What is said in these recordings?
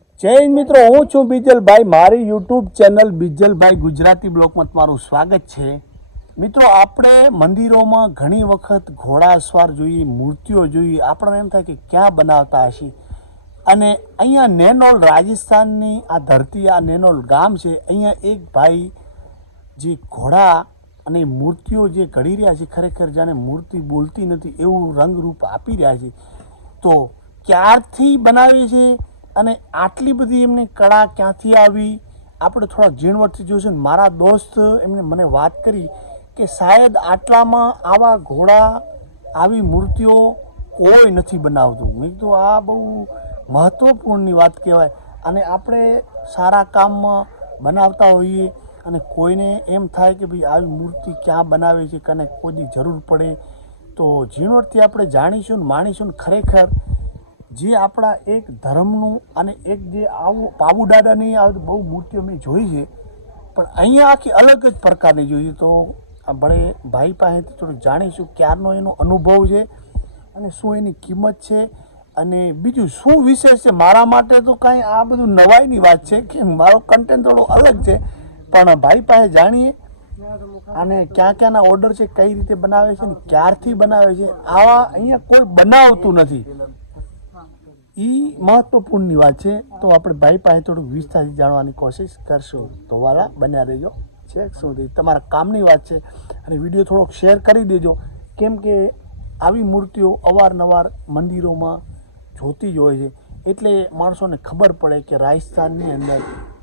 જય મિત્રો, હું છું બીજલભાઈ. મારી યુટ્યુબ ચેનલ બીજલભાઈ ગુજરાતી બ્લોકમાં તમારું સ્વાગત છે. મિત્રો, આપણે મંદિરોમાં ઘણી વખત ઘોડાસવાર જોઈએ, મૂર્તિઓ જોઈએ, આપણને એમ થાય કે ક્યાં બનાવતા હશે? અને અહીંયા નેનોલ રાજસ્થાનની આ ધરતી, આ નેનોલ ગામ છે, અહીંયા એક ભાઈ જે ઘોડા અને મૂર્તિઓ જે ઘડી રહ્યા છે, ખરેખર જાણે મૂર્તિ બોલતી નથી, એવું રંગરૂપ આપી રહ્યા છે. તો ક્યારથી બનાવે છે? અને આટલી બધી એમની કળા ક્યાંથી આવી? આપણે થોડા ઝીણવટથી જોઈશું. ને મારા દોસ્ત એમને મને વાત કરી કે શાયદ આટલામાં આવા ઘોડા, આવી મૂર્તિઓ કોઈ નથી બનાવતું. મેં કીધું, આ બહુ મહત્ત્વપૂર્ણની વાત કહેવાય. અને આપણે સારા કામમાં બનાવતા હોઈએ અને કોઈને એમ થાય કે ભાઈ, આવી મૂર્તિ ક્યાં બનાવે છે? કને કોઈની જરૂર પડે. તો ઝીણવટથી આપણે જાણીશું ને માણીશું ને ખરેખર જે આપણા એક ધર્મનું અને એક જે આવું પાબુ દાદાની આ બહુ મૂર્તિઓ મેં જોઈ છે, પણ અહીંયા આખી અલગ જ પ્રકારની જોઈએ તો આપણે ભાઈ પાસેથી થોડું જાણીશું ક્યારનો એનો અનુભવ છે અને શું એની કિંમત છે અને બીજું શું વિશેષ છે? મારા માટે તો કાંઈ આ બધું નવાઈની વાત છે કે મારો કન્ટેન્ટ થોડો અલગ છે, પણ ભાઈ પાસે જાણીએ અને ક્યાં ક્યાંના ઓર્ડર છે, કઈ રીતે બનાવે છે ને ક્યારથી બનાવે છે, આવા અહીંયા કોઈ બનાવતું નથી. એ મહત્વપૂર્ણની વાત છે, તો આપણે ભાઈ પાસે થોડુંક વિસ્તારથી જાણવાની કોશિશ કરશું. તો વાલા, બન્યા રહેજો. છેક સુધી તમારા કામની વાત છે, અને વીડિયો થોડોક શેર કરી દેજો. કેમ કે આવી મૂર્તિઓ અવારનવાર મંદિરોમાં જોતી જ હોય છે. એટલે માણસોને ખબર પડે કે રાજસ્થાનની અંદર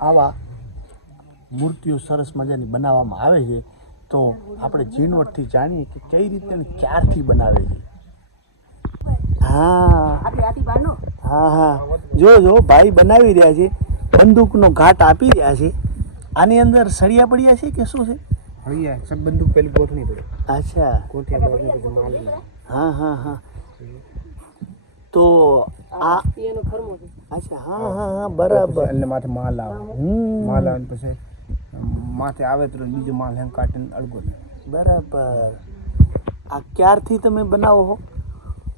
આવા મૂર્તિઓ સરસ મજાની બનાવવામાં આવે છે. તો આપણે ઝીણવટથી જાણીએ કે કઈ રીતે અને ક્યારથી બનાવે છે. હા. હા હા. જો જો ભાઈ બનાવી રહ્યા છે. બંદૂકનો ઘાટ આપી રહ્યા છે. આની અંદર સળિયા પડ્યા છે કે શું છે? સબ બંદૂક પેલી ગોઠવી પડે. અચ્છા. ગોઠિયા બાજુ બધું માલ હા હા હા. તો આ એનો ખરમો છે. અચ્છા હા હા હા બરાબર. એટલે માથે માલ આવે. હમ. માલ આવે ને પછી માથે આવે તો બીજો માલ હેમ કાઢીને અડગો બરાબર. આ ક્યારથી તમે બનાવો છો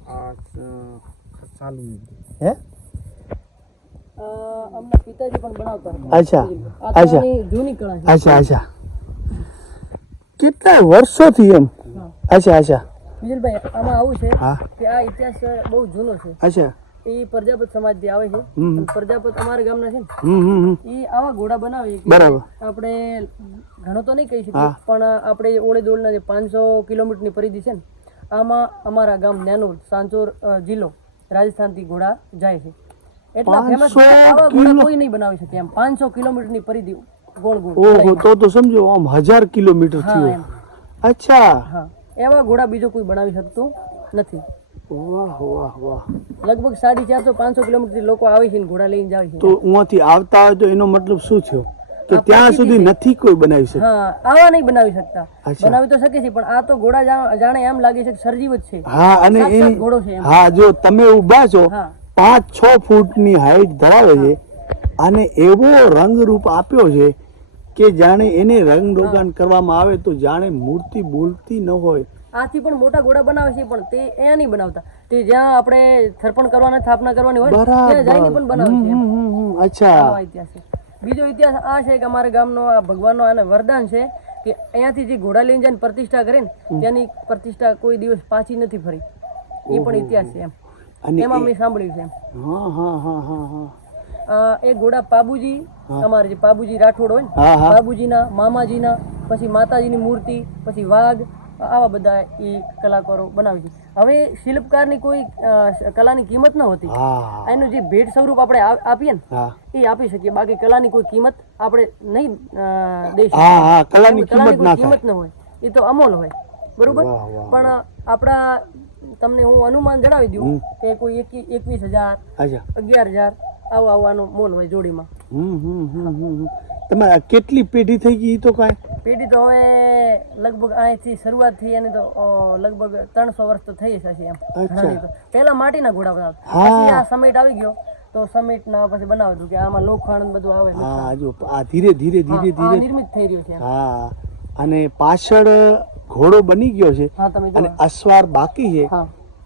આ ચાલુ હે? અમના પિતાજી પણ બનાવતા હતા. અચ્છા અચ્છા. જૂની કળા છે. અચ્છા અચ્છા. કેટલા વર્ષોથી એમ? અચ્છા અચ્છા. વિજલભાઈ આમાં આવું છે કે આ ઇતિહાસ બહુ જૂનો છે. અચ્છા. એ પ્રજાપત સમાજથી આવે છે. પ્રજાપત અમારા ગામના છે ને. એ આવા ઘોડા બનાવે બરાબર. આપણે ઘણો તો નહીં કહી શકીએ પણ આપણે ઓળે દોડના જે પાંચસો કિલોમીટરની પરિધિ છે ને આમાં અમારા ગામ નેનોર સાંચોર જિલ્લો. રાજસ્થાનથી ઘોડા જાય છે. એટલા ફેમસ આવા ઘોડા કોઈ નહીં બનાવી શકે એમ. પાંચસો કિલોમીટરની પરિધિ ગોળ ગોળ. ઓહો તો તો સમજો આમ હજાર કિલોમીટર થયો. અચ્છા. હા. એવા ઘોડા બીજો કોઈ બનાવી શકતું નથી. વાહ વાહ વાહ. લગભગ સાડી ચારસો પાંચસો કિલોમીટર લોકો આવે છે ને ઘોડા લઈને જાય છે. તો ઉયાથી આવતા હોય તો એનો મતલબ શું થયો? કે ત્યાં સુધી નથી કોઈ બનાવી શકતા? હા આવા નહીં બનાવી શકતા. બનાવી તો શકે છે પણ આ તો ઘોડા જાણે એમ લાગે છે કે સર્જીવ જ છે. હા અને એ ઘોડો છે હા જો તમે ઊભા છો પાંચ છ ફૂટની હાઈટ ધરાવે છે અને એવો રંગરૂપ આપ્યો છે કે જાણે એને રંગ રોગાન કરવામાં આવે તો જાણે મૂર્તિ બોલતી ન હોય. આથી પણ મોટા ઘોડા બનાવે છે પણ તે અહીંયા નહીં બનાવતા. તે જ્યાં આપણે થર્પણ કરવાના સ્થાપના કરવાની હોય ત્યાં જઈને પણ બનાવે છે અચ્છા. બીજો ઇતિહાસ આ છે કે અમારા ગામનો આ ભગવાનનો આને વરદાન છે કે અહીંયાથી જે ઘોડા લઈને જઈને પ્રતિષ્ઠા કરે ને ત્યાંની પ્રતિષ્ઠા કોઈ દિવસ પાછી નથી ફરી. એ પણ ઇતિહાસ છે એમ. એમાં મેં સાંભળ્યું છે એમ. હા હા હા હા હા. એ ઘોડા પાબુજી અમારે જે પાબુજી રાઠોડ હોય ને બાબુજીના મામાજીના પછી માતાજીની મૂર્તિ પછી વાઘ આવા બધા એ કલાકારો બનાવે છે. હવે શિલ્પકારની કોઈ કલાની કિંમત ન હોતી. એનું જે ભેટ સ્વરૂપ આપણે આપીએ ને એ આપી શકીએ. બાકી કલાની કોઈ કિંમત આપણે નહીં દઈ શકીએ. કલાની કિંમત ના હોય એ તો અમોલ હોય. બરોબર? પણ આપણા તમને હું અનુમાન જણાવી દઉં કે કોઈ એકી- એકવીસ હજાર અગિયાર હજાર આવો આવવાનો મોલ હોય જોડીમાં. તમારે કેટલી પેઢી થઈ ગઈ તો કાંઈ? પેઢી તો હવે લગભગ અહીંથી શરૂઆત થઈ અને તો લગભગ ત્રણસો વર્ષ તો થઈ જશે એમ. પહેલા માટીના ઘોડા બનાવતા આ સમેટ આવી ગયો. તો સમિટ ના પછી બનાવ્યું કે આમાં લોખંડ બધું આવે હા જો આ ધીરે ધીરે ધીરે ધીરે. નિર્મિત થઈ રહ્યું છે હા અને પાછળ ઘોડો બની ગયો છે. અને અસવાર બાકી છે.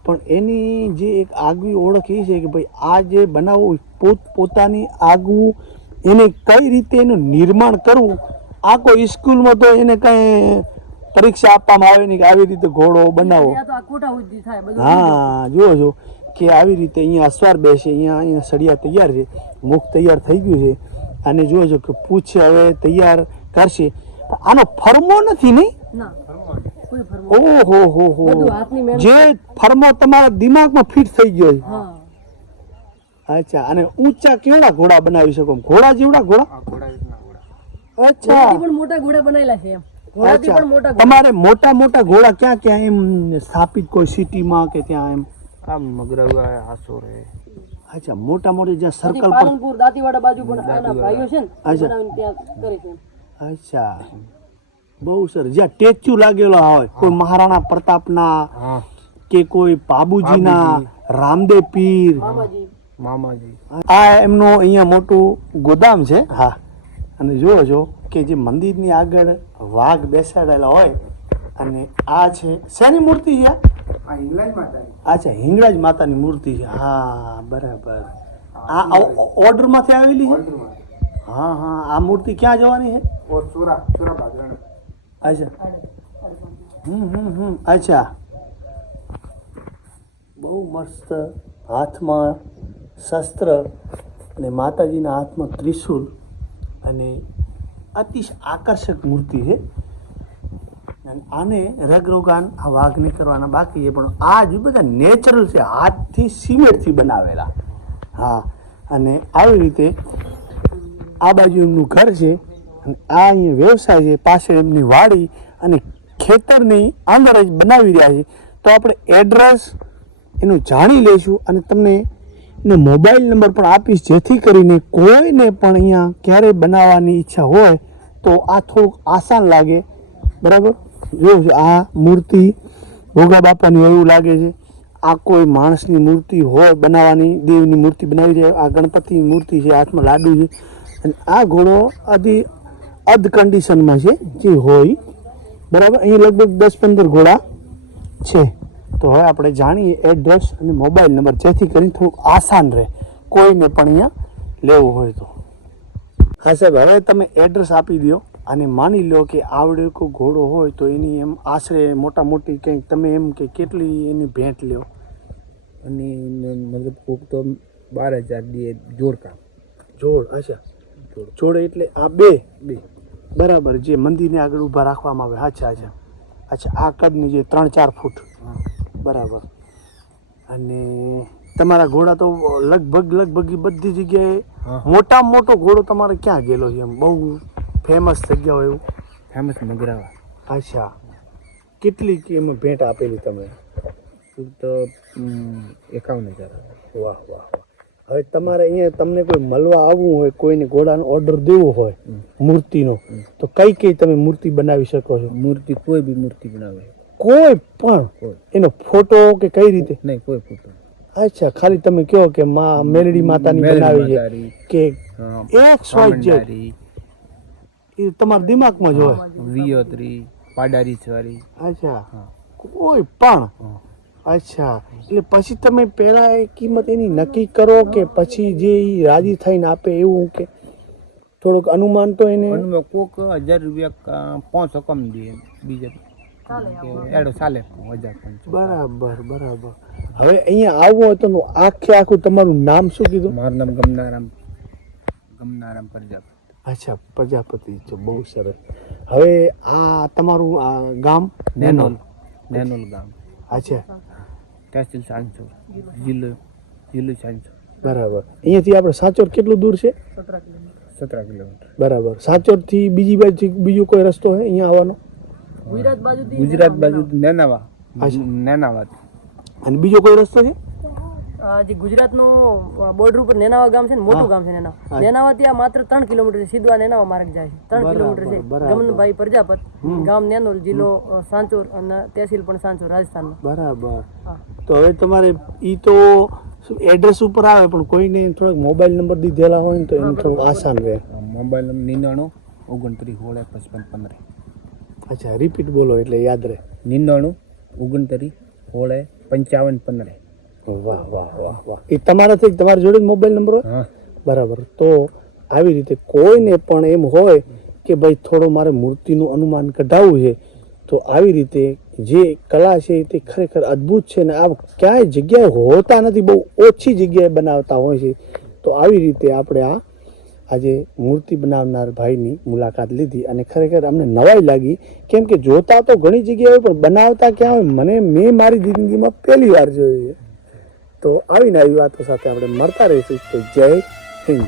પણ એની જે એક આગવી ઓળખ એ છે કે ભાઈ આ જે બનાવવું પોત પોતાની આગવું એને કઈ રીતે એનું નિર્માણ કરવું આ કોઈ સ્કૂલમાં તો એને કઈ પરીક્ષા આપવામાં આવે નહીં કે આવી રીતે ઘોડો બનાવો. ત્યાં તો આ કોઠા સુધી થાય બધું. હા જુઓ છો કે આવી રીતે અહીંયા અસવાર બેસે અહીંયા અહીંયા સળિયા તૈયાર છે મુખ તૈયાર થઈ ગયું છે. અને જુઓ છો કે પૂછ હવે તૈયાર કરશે. આનો ફરમો નથી નહીં? ના કોઈ ફરમો ઓહો હો હો. જે ફરમો તમારા દિમાગમાં ફિટ થઈ ગયો છે. અચ્છા અને ઊંચા કેવડા ઘોડા બનાવી શકો? ઘોડા જેવડા ઘોડા? અચ્છા. પણ મોટા ઘોડા બનાવેલા છે એમ. અચ્છા. મોટા ઘોડા. તમારે મોટા મોટા ઘોડા ક્યાં ક્યાં એમ સ્થાપિત? કોઈ સિટીમાં કે ત્યાં એમ? આ મગરવા આસો રે અચ્છા મોટા મોટા જ્યાં સર્કલ પર પાલનપુર દાંતીવાડા બાજુ પણ આના ભાઈઓ છે ને અચ્છા. ત્યાં કરે છે અચ્છા. બહુ સર જ્યાં ટેચ્યુ લાગેલો હોય કોઈ મહારાણા પ્રતાપના કે કોઈ બાબુજીના બાબુજી. રામદેવ પીર. મામાજી. મામાજી. આ એમનું અહીંયા મોટું ગોદામ છે. હા. અને જુઓ છો કે જે મંદિરની આગળ વાઘ બેસાડેલા હોય અને આ છે શેની મૂર્તિ છે અચ્છા હિંગળાજ માતાની મૂર્તિ છે. હા બરાબર. આ ઓર્ડરમાંથી આવેલી છે? હા હા આ મૂર્તિ ક્યાં જવાની છે? અચ્છા. હમ હમ હમ. અચ્છા. બહુ મસ્ત હાથમાં શસ્ત્ર અને માતાજીના હાથમાં ત્રિશૂલ અને અતિશ આકર્ષક મૂર્તિ છે. અને આને રગરોગાન આ વાઘને કરવાના બાકી છે, પણ આ જ બધા નેચરલ છે, હાથથી સિમેન્ટથી બનાવેલા. હા, અને આવી રીતે આ બાજુ એમનું ઘર છે, અને આ અહીંયા વ્યવસાય છે, પાછળ એમની વાડી અને ખેતરની અંદર જ બનાવી રહ્યા છે. તો આપણે એડ્રેસ એનું જાણી લઈશું અને તમને એનો મોબાઈલ નંબર પણ આપીશ, જેથી કરીને કોઈને પણ અહીંયા ક્યારેય બનાવવાની ઈચ્છા હોય તો આ થોડુંક આસાન લાગે. બરાબર? જો આ મૂર્તિ ભોગા બાપાની એવું લાગે છે. આ કોઈ માણસની મૂર્તિ હોય બનાવવાની, દેવની મૂર્તિ બનાવી છે, આ ગણપતિની મૂર્તિ છે, હાથમાં લાડુ છે. અને આ ઘોડો અધી અધ કન્ડિશનમાં છે, જે હોય. બરાબર? અહીં લગભગ દસ પંદર ઘોડા છે. તો હવે આપણે જાણીએ એડ્રેસ અને મોબાઈલ નંબર જેથી કરીને થોડુંક આસાન રહે. કોઈને પણ અહીંયા લેવું હોય તો. હા સાહેબ હવે તમે એડ્રેસ આપી દો અને માની લો કે આવડે કોઈ ઘોડો હોય તો એની એમ આશરે મોટા મોટી કંઈક તમે એમ કે કેટલી એની ભેંટ લ્યો? અને મતલબ કોક તો બાર હજાર દે જોડકા જોડ અચ્છા. જોડ. એટલે આ બે? બે. બરાબર જે મંદિરને આગળ ઊભા રાખવામાં આવે. અચ્છા અચ્છા. અચ્છા આ કદની જે ત્રણ ચાર ફૂટ. બરાબર. અને તમારા ઘોડા તો લગભગ લગભગ બધી જગ્યાએ મોટામાં મોટો ઘોડો તમારે ક્યાં ગયેલો છે એમ? બહુ ફેમસ જગ્યા હોય એવું? ફેમસ મગરાવા અચ્છા. કેટલી એમાં ભેટ આપેલી તમે? તો એકાવન હજાર વાહ વાહ વાહ. હવે તમારે અહીંયા તમને કોઈ મળવા આવવું હોય કોઈને ઘોડાનો ઓર્ડર દેવો હોય મૂર્તિનો તો કઈ કઈ તમે મૂર્તિ બનાવી શકો છો? મૂર્તિ કોઈ બી મૂર્તિ બનાવે. કોઈ પણ એનો ફોટો કે કઈ રીતે? નહીં કોઈ ફોટો. અચ્છા ખાલી તમે કહો કે માં મેલડી માતાની બનાવી છે કે એક સ્વાઈ જેડ એ તમારા દિમાગમાં જ હોય. વિયોત્રી પાડારી સવારી અચ્છા કોઈ પણ. અચ્છા એટલે પછી તમે પહેલા એ કિંમત એની નક્કી કરો કે પછી જે એ રાજી થઈને આપે એવું કે થોડુંક અનુમાન તો એને કોક હજાર રૂપિયા પાંચ કમ દે બીજા એડો ચાલે હજાર બરાબર બરાબર. હવે અહીંયા આવવું આવો તો આખે આખું તમારું નામ શું કીધું? મારું નામ ગમનારામ ગમનારામ પ્રજાપતિ. અચ્છા પ્રજાપતિ છો બહુ સરસ. હવે આ તમારું આ ગામ? નેનોલ નેનોલ. ગામ. અચ્છા. તહેસીલ સાંચોર જિલ્લો જિલ્લો સાંચોર બરાબર. અહીંયાથી આપણે સાંચોર કેટલું દૂર છે? સતરા કિલોમીટર. સતરા કિલોમીટર. બરાબર. સાંચોરથી બીજી બાજુ બીજો કોઈ રસ્તો છે અહીંયા આવવાનો? ગુજરાત બાજુથી ગુજરાત બાજુ નેનાવા. નેનાવા અને બીજો કોઈ રસ્તો છે? આ જે ગુજરાતનું બોર્ડર ઉપર નેનાવા ગામ છે ને મોટું ગામ છે નેનાવા. નેનાવા ત્યાં માત્ર ત્રણ કિલોમીટર છે. સીધું નેનાવા માર્ગ જાય છે. ત્રણ કિલોમીટર છે. ગમનભાઈ પ્રજાપત ગામ નેનોલ જિલ્લો સાંચોર અને તહેસીલ પણ સાંચોર રાજસ્થાન બરાબર. તો હવે તમારે ઈ તો એડ્રેસ ઉપર આવે પણ કોઈને થોડોક મોબાઈલ નંબર દીધેલા હોય ને તો એને થોડું આસાન રહે. મોબાઈલ નંબર નિનાણું ઓગણત્રીસ ઓળે પચપન પંદર. અચ્છા રિપીટ બોલો એટલે યાદ રહે. નિનાણું ઓગણતરી સોળ પંચાવન પંદર. વાહ વાહ વાહ વાહ. એ તમારાથી તમારા જોડે મોબાઈલ નંબર હોય? બરાબર. તો આવી રીતે કોઈને પણ એમ હોય કે ભાઈ થોડો મારે મૂર્તિનું અનુમાન કઢાવવું છે તો આવી રીતે જે કલા છે તે ખરેખર અદ્ભુત છે ને આ ક્યાંય જગ્યાએ હોતા નથી બહુ ઓછી જગ્યાએ બનાવતા હોય છે તો આવી રીતે આપણે આ આજે મૂર્તિ બનાવનાર ભાઈની મુલાકાત લીધી અને ખરેખર અમને નવાઈ લાગી. કેમ કે જોતા તો ઘણી જગ્યાએ પણ બનાવતા ક્યાં હોય, મને મેં મારી જિંદગીમાં પહેલી વાર છે. તો આવીને આવી વાતો સાથે આપણે મળતા રહીશું. તો જય હિન્દ.